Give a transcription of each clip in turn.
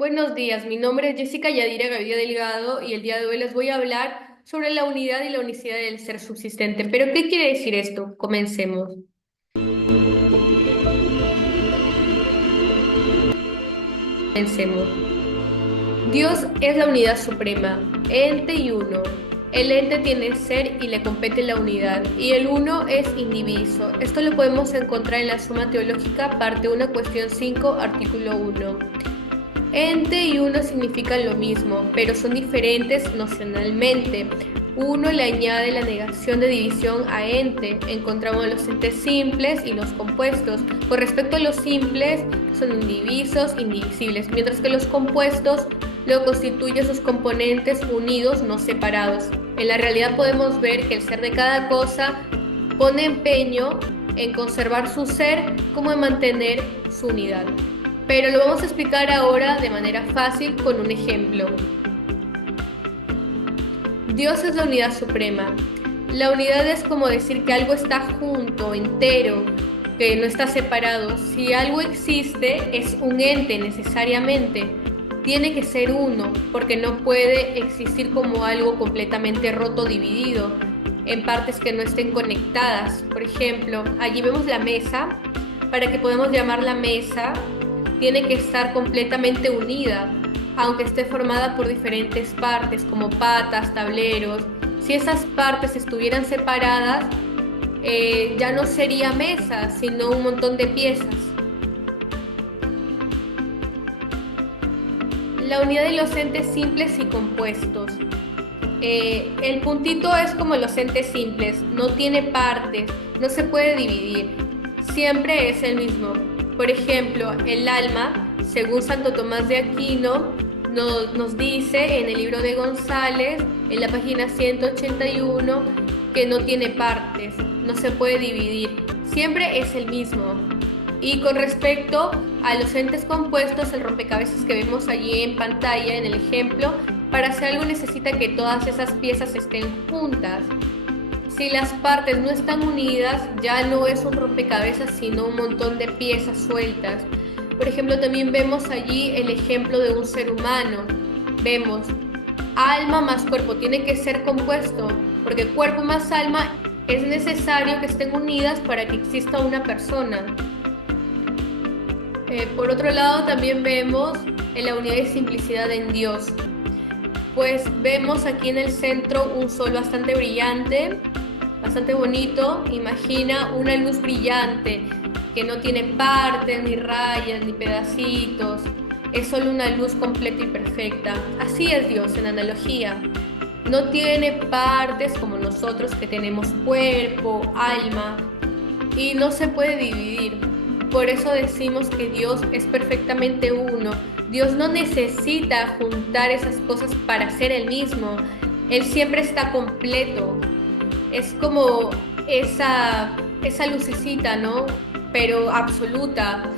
Buenos días, mi nombre es Jessica Yadira Gaviria Delgado y el día de hoy les voy a hablar sobre la unidad y la unicidad del ser subsistente. ¿Pero qué quiere decir esto? Comencemos. Comencemos. Dios es la unidad suprema, ente y uno. El ente tiene ser y le compete la unidad, y el uno es indiviso. Esto lo podemos encontrar en la Suma Teológica, parte 1, cuestión 5, artículo 1. Ente y uno significan lo mismo, pero son diferentes nocionalmente. Uno le añade la negación de división a ente. Encontramos los entes simples y los compuestos. Con respecto a los simples, son indivisos, indivisibles, mientras que los compuestos lo constituyen sus componentes unidos, no separados. En la realidad podemos ver que el ser de cada cosa pone empeño en conservar su ser como en mantener su unidad. Pero lo vamos a explicar ahora de manera fácil con un ejemplo. Dios es la unidad suprema. La unidad es como decir que algo está junto, entero, que no está separado. Si algo existe, es un ente necesariamente. Tiene que ser uno, porque no puede existir como algo completamente roto, dividido, en partes que no estén conectadas. Por ejemplo, allí vemos la mesa. Para que podamos llamar la mesa, tiene que estar completamente unida, aunque esté formada por diferentes partes como patas, tableros. Si esas partes estuvieran separadas, ya no sería mesa, sino un montón de piezas. La unidad de los entes simples y compuestos. El puntito es como los entes simples, no tiene partes, no se puede dividir, siempre es el mismo. Por ejemplo, el alma, según Santo Tomás de Aquino, nos dice en el libro de González, en la página 181, que no tiene partes, no se puede dividir, siempre es el mismo. Y con respecto a los entes compuestos, el rompecabezas que vemos allí en pantalla, en el ejemplo, para hacer algo necesita que todas esas piezas estén juntas. Si las partes no están unidas, ya no es un rompecabezas, sino un montón de piezas sueltas. Por ejemplo, también vemos allí el ejemplo de un ser humano. Vemos alma más cuerpo, tiene que ser compuesto, porque cuerpo más alma es necesario que estén unidas para que exista una persona. Por otro lado, también vemos la unidad y simplicidad en Dios. Pues vemos aquí en el centro un sol bastante brillante, bastante bonito. Imagina una luz brillante que no tiene partes, ni rayas, ni pedacitos. Es solo una luz completa y perfecta. Así es Dios en analogía. No tiene partes como nosotros que tenemos cuerpo, alma, y no se puede dividir. Por eso decimos que Dios es perfectamente uno. Dios no necesita juntar esas cosas para ser el mismo. Él siempre está completo. Es como esa lucecita, ¿no? Pero absoluta.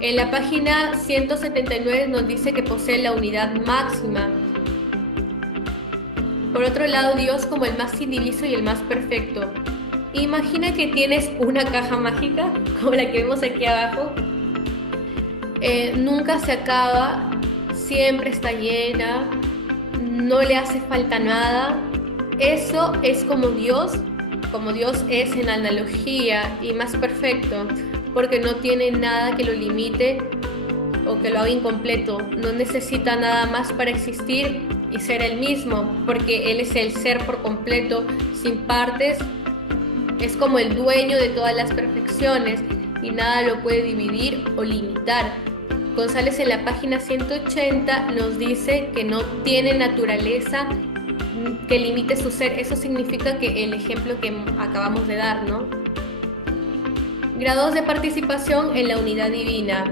En la página 179 nos dice que posee la unidad máxima. Por otro lado, Dios como el más indiviso y el más perfecto. Imagina que tienes una caja mágica, como la que vemos aquí abajo. Nunca se acaba, siempre está llena, no le hace falta nada. Eso es como Dios es en analogía y más perfecto, porque no tiene nada que lo limite o que lo haga incompleto. No necesita nada más para existir y ser el mismo, porque Él es el ser por completo, sin partes. Es como el dueño de todas las perfecciones y nada lo puede dividir o limitar. González en la página 180 nos dice que no tiene naturaleza que limite su ser. Eso significa que el ejemplo que acabamos de dar, ¿no? Grados de participación en la unidad divina.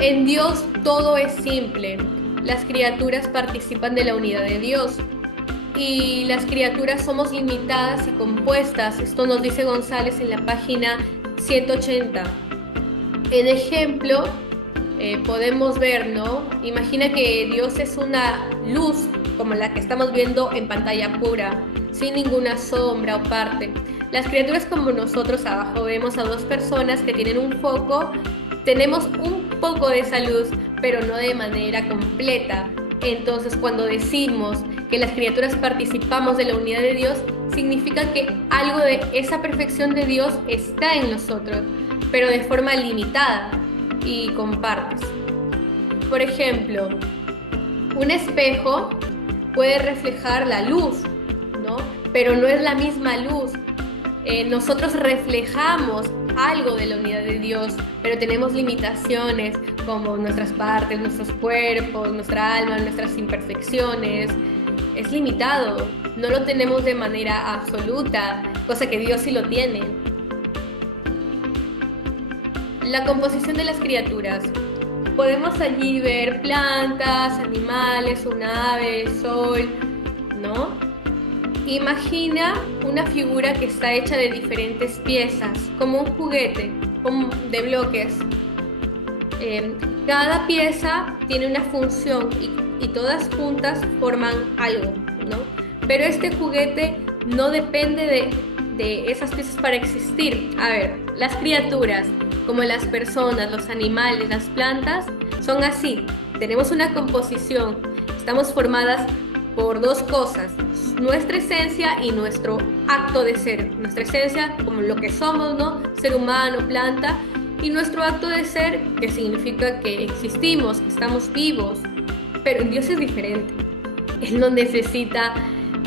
En Dios todo es simple. Las criaturas participan de la unidad de Dios. Y las criaturas somos limitadas y compuestas. Esto nos dice González en la página 180. En ejemplo, podemos ver, ¿no? Imagina que Dios es una luz como la que estamos viendo en pantalla pura, sin ninguna sombra o parte. Las criaturas como nosotros abajo vemos a dos personas que tienen un foco. Tenemos un poco de esa luz, pero no de manera completa. Entonces, cuando decimos que las criaturas participamos de la unidad de Dios, significa que algo de esa perfección de Dios está en nosotros, pero de forma limitada y con partes. Por ejemplo, un espejo puede reflejar la luz, ¿no? Pero no es la misma luz. Nosotros reflejamos algo de la unidad de Dios, pero tenemos limitaciones como nuestras partes, nuestros cuerpos, nuestra alma, nuestras imperfecciones. Es limitado, no lo tenemos de manera absoluta, cosa que Dios sí lo tiene. La composición de las criaturas. Podemos allí ver plantas, animales, un ave, el sol, ¿no? Imagina una figura que está hecha de diferentes piezas, como un juguete, de bloques. Cada pieza tiene una función y todas juntas forman algo, ¿no? Pero este juguete no depende de esas piezas para existir. A ver, las criaturas, como las personas, los animales, las plantas, son así. Tenemos una composición, estamos formadas por dos cosas, nuestra esencia y nuestro acto de ser. Nuestra esencia, como lo que somos, ¿no? Ser humano, planta, y nuestro acto de ser, que significa que existimos, que estamos vivos. Pero en Dios es diferente. Él no necesita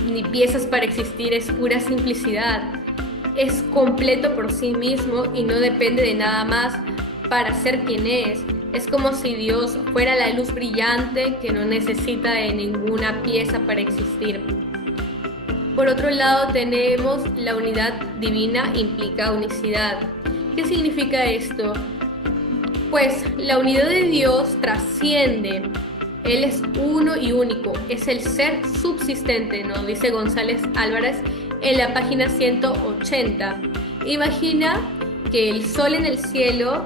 ni piezas para existir, es pura simplicidad. Es completo por sí mismo y no depende de nada más para ser quien es. Es como si Dios fuera la luz brillante que no necesita de ninguna pieza para existir. Por otro lado, tenemos la unidad divina implica unicidad. ¿Qué significa esto? Pues la unidad de Dios trasciende. Él es uno y único, es el ser subsistente, nos dice González Álvarez en la página 180. Imagina que el sol en el cielo,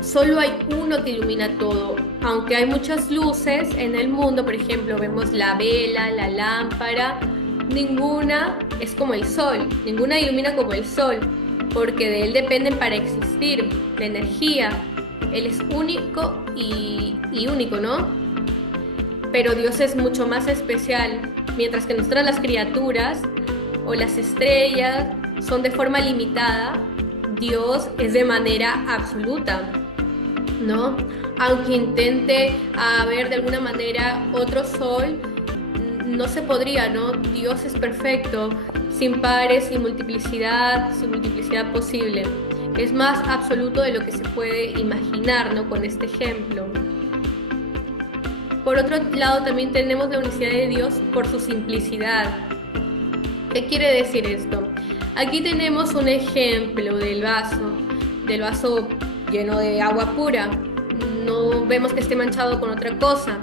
solo hay uno que ilumina todo. Aunque hay muchas luces en el mundo, por ejemplo, vemos la vela, la lámpara, ninguna es como el sol, ninguna ilumina como el sol, porque de él dependen para existir la energía. Él es único y único, ¿no? Pero Dios es mucho más especial, mientras que nosotras las criaturas o las estrellas son de forma limitada, Dios es de manera absoluta, ¿no? Aunque intente haber de alguna manera otro sol, no se podría, ¿no? Dios es perfecto, sin pares, sin multiplicidad posible. Es más absoluto de lo que se puede imaginar, ¿no? Con este ejemplo. Por otro lado, también tenemos la unicidad de Dios por su simplicidad. ¿Qué quiere decir esto? Aquí tenemos un ejemplo del vaso lleno de agua pura. No vemos que esté manchado con otra cosa.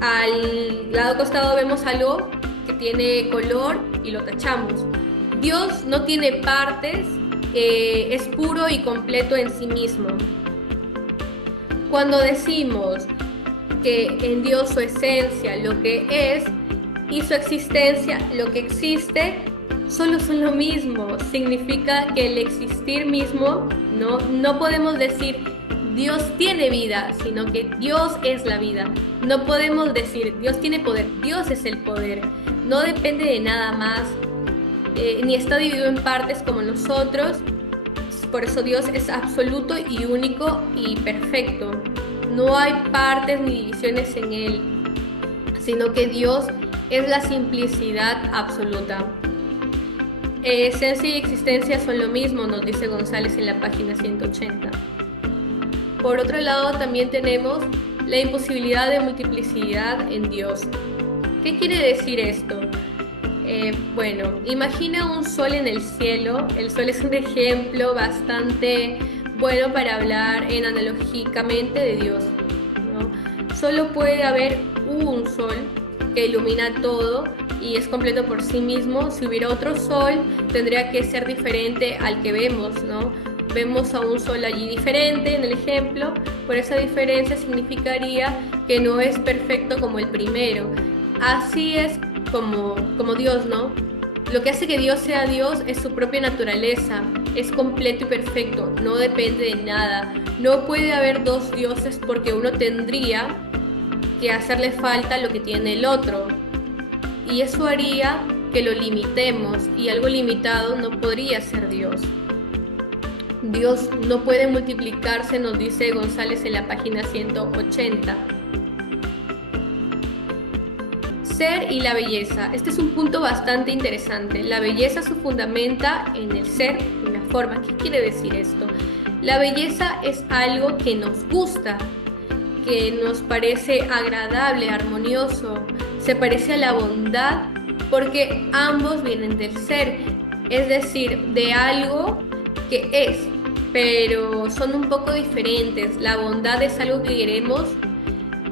Al lado costado vemos algo que tiene color y lo tachamos. Dios no tiene partes, es puro y completo en sí mismo. Cuando decimos que en Dios su esencia, lo que es, y su existencia, lo que existe, solo son lo mismo. Significa que el existir mismo, no podemos decir Dios tiene vida, sino que Dios es la vida. No podemos decir Dios tiene poder, Dios es el poder. No depende de nada más, ni está dividido en partes como nosotros. Por eso Dios es absoluto y único y perfecto. No hay partes ni divisiones en Él, sino que Dios es la simplicidad absoluta. Esencia y existencia son lo mismo, nos dice González en la página 180. Por otro lado, también tenemos la imposibilidad de multiplicidad en Dios. ¿Qué quiere decir esto? Bueno, imagina un sol en el cielo. El sol es un ejemplo bastante bueno para hablar analógicamente de Dios, ¿no? Solo puede haber un sol que ilumina todo y es completo por sí mismo. Si hubiera otro sol, tendría que ser diferente al que vemos, ¿no? Vemos a un sol allí diferente en el ejemplo, por esa diferencia significaría que no es perfecto como el primero. Así es como Dios, ¿no? Lo que hace que Dios sea Dios es su propia naturaleza, es completo y perfecto, no depende de nada. No puede haber dos dioses porque uno tendría que hacerle falta lo que tiene el otro. Y eso haría que lo limitemos y algo limitado no podría ser Dios. Dios no puede multiplicarse, nos dice González en la página 180. Ser y la belleza. Este es un punto bastante interesante. La belleza se fundamenta en el ser, en la forma. ¿Qué quiere decir esto? La belleza es algo que nos gusta, que nos parece agradable, armonioso, se parece a la bondad, porque ambos vienen del ser, es decir, de algo que es, pero son un poco diferentes. La bondad es algo que queremos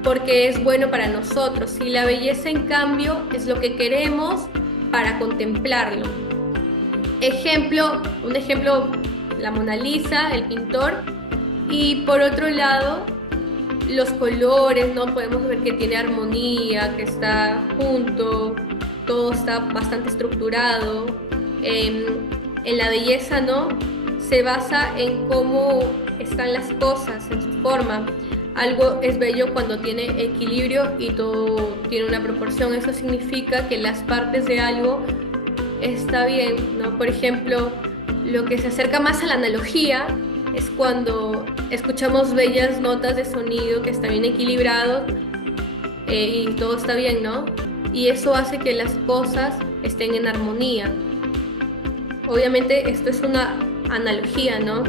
porque es bueno para nosotros, y la belleza, en cambio, es lo que queremos para contemplarlo. Un ejemplo, la Mona Lisa, el pintor, y por otro lado, los colores, ¿no? Podemos ver que tiene armonía, que está junto, todo está bastante estructurado. En la belleza, ¿no? Se basa en cómo están las cosas, en su forma. Algo es bello cuando tiene equilibrio y todo tiene una proporción. Eso significa que las partes de algo está bien, ¿no? Por ejemplo, lo que se acerca más a la analogía es cuando escuchamos bellas notas de sonido que están bien equilibrados, y todo está bien, ¿no? Y eso hace que las cosas estén en armonía. Obviamente esto es una analogía, ¿no?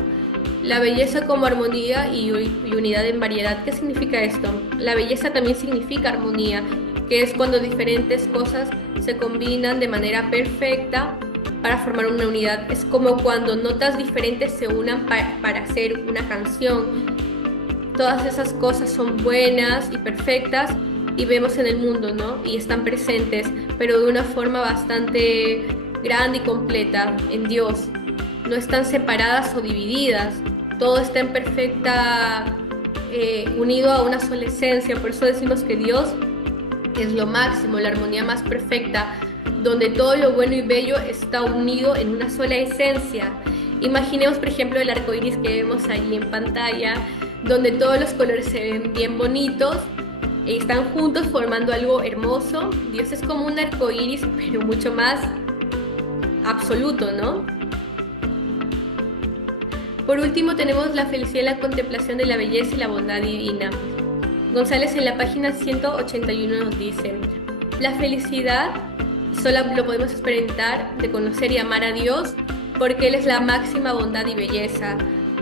La belleza como armonía y unidad en variedad. ¿Qué significa esto? La belleza también significa armonía, que es cuando diferentes cosas se combinan de manera perfecta para formar una unidad. Es como cuando notas diferentes se unan para hacer una canción. Todas esas cosas son buenas y perfectas y vemos en el mundo, ¿no? Y están presentes, pero de una forma bastante grande y completa en Dios. No están separadas o divididas. Todo está en perfecta, unido a una sola esencia. Por eso decimos que Dios es lo máximo, la armonía más perfecta, donde todo lo bueno y bello está unido en una sola esencia. Imaginemos, por ejemplo, el arco iris que vemos ahí en pantalla, donde todos los colores se ven bien bonitos y están juntos formando algo hermoso. Dios es como un arco iris, pero mucho más absoluto, ¿no? Por último, tenemos la felicidad y la contemplación de la belleza y la bondad divina. González en la página 181 nos dice: la felicidad solo lo podemos experimentar de conocer y amar a Dios, porque Él es la máxima bondad y belleza.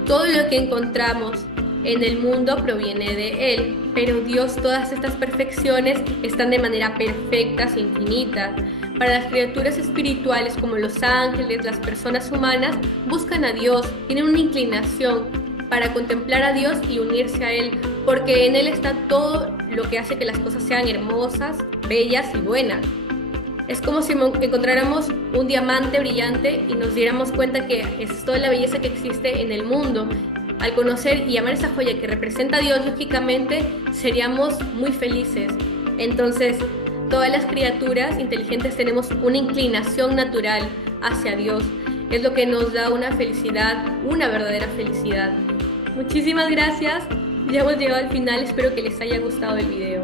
Todo lo que encontramos en el mundo proviene de Él, pero Dios, todas estas perfecciones están de manera perfecta e infinita. Para las criaturas espirituales como los ángeles, las personas humanas buscan a Dios, tienen una inclinación para contemplar a Dios y unirse a Él, porque en Él está todo lo que hace que las cosas sean hermosas, bellas y buenas. Es como si encontráramos un diamante brillante y nos diéramos cuenta que es toda la belleza que existe en el mundo. Al conocer y amar esa joya que representa a Dios, lógicamente seríamos muy felices. Entonces, todas las criaturas inteligentes tenemos una inclinación natural hacia Dios. Es lo que nos da una felicidad, una verdadera felicidad. Muchísimas gracias. Ya hemos llegado al final. Espero que les haya gustado el video.